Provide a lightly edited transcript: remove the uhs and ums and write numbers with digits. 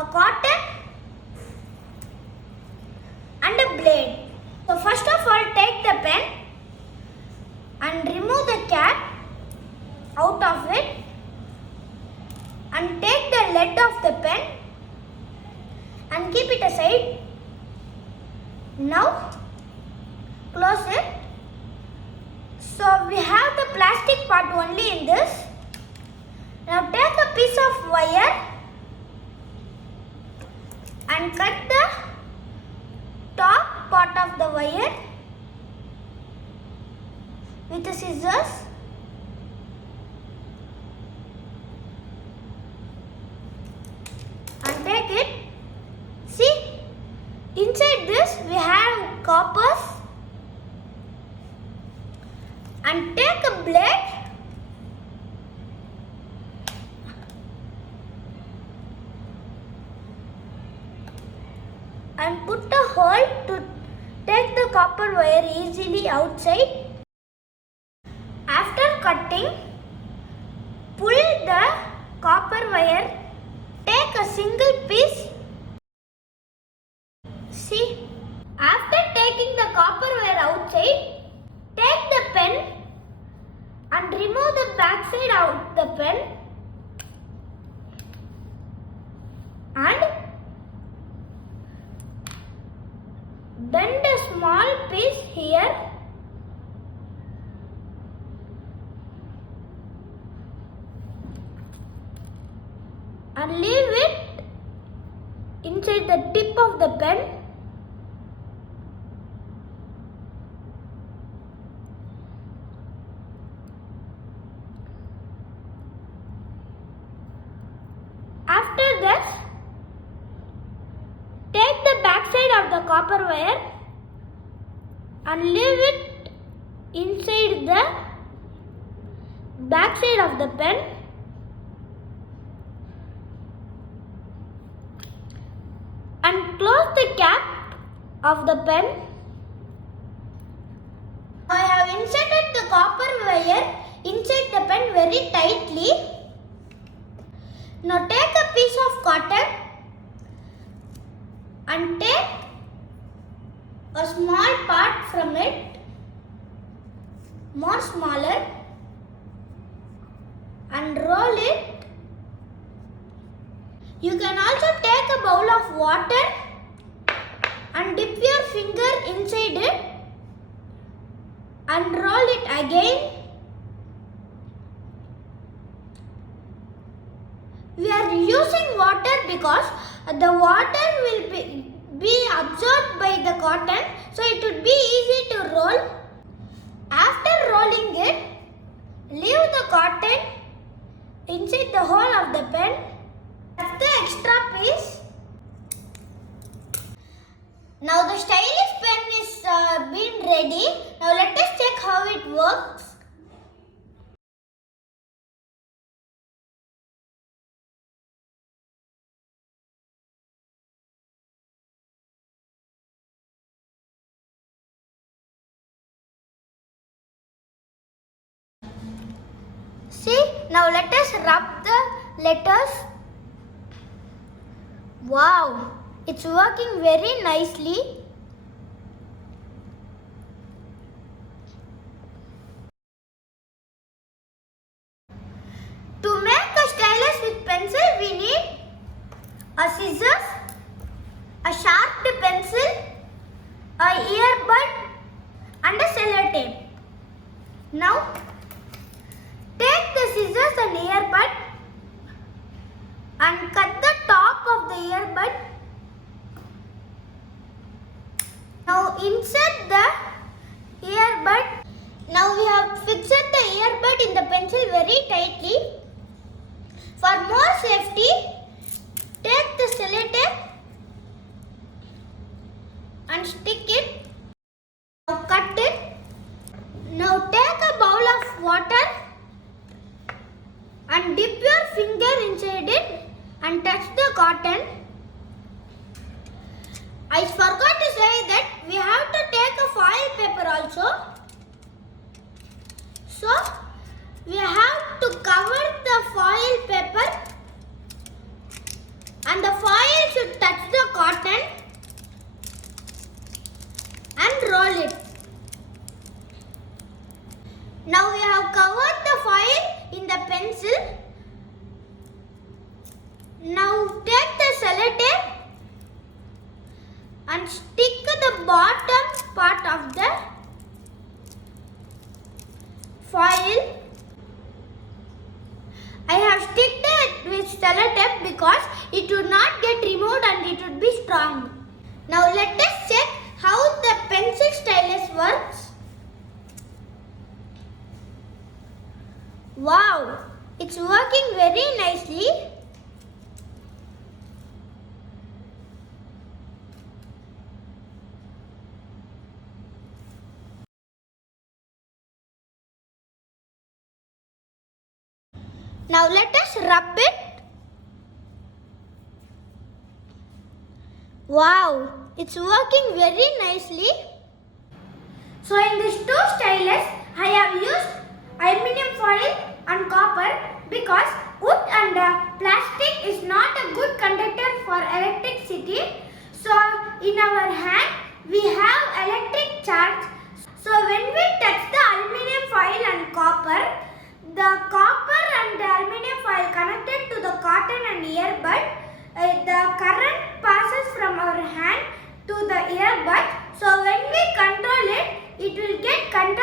a cotton and a blade. So first of all, take the pen and remove the cap out of it and take the lead of the pen and keep it aside. Now close it. So we have the plastic part only in this. Now take a piece of wire and cut the top part of the wire with the scissors. And take it. See, inside this we have coppers. And take a blade and put a hole to take the copper wire easily outside. After cutting, pull the copper wire. Take a single piece. See, after taking the copper wire outside, take the pen and remove the back side of the pen and bend a small piece here and leave it inside the tip of the pen. After this, take the back side of the copper wire and leave it inside the back side of the pen and close the cap of the pen. I have inserted the copper wire inside the pen very tightly. Now take a piece of cotton and take a small part from it, more smaller, and roll it. You can also take a bowl of water and dip your finger inside it and roll it again. We are using water because the water will be absorbed by the cotton, so it would be easy to roll. After rolling it, leave the cotton inside the hole of the pen. That's the extra piece. Now the Stylus pen is been ready. Now let us check how it works. See, now let us rub the letters. Wow, it's working very nicely. To make a stylus with pencil, we need a scissors, a sharp pencil, a earbud and a sellotape. Now, take the scissors and earbud and cut the top of the earbud. Now insert the earbud. Now we have fixed the earbud in the pencil very tightly. For more safety, take the sellotape and stick it. Now cut it. Now take a bowl of water and dip your finger inside it and touch the cotton. I forgot to say that we have to take a foil paper also. So we have to cover the foil paper and the foil should touch the cotton and roll it. Now we have covered the foil in the pencil. Now take the sellotape and stick the bottom part of the foil. I have sticked it with sellotape because it would not get removed and it would be strong. Now let us check how the pencil stylus works. Wow, it's working very nicely. Now let us rub it. Wow, it's working very nicely. So in these two stylus, I have used aluminum foil and copper because wood and plastic is not a good conductor for electricity. So in our hand, we have electric charge. So when we touch the aluminum foil and copper, the copper and the aluminum foil connected to the cotton and earbud, the current passes from our hand to the earbud. So when we control it, it will get controlled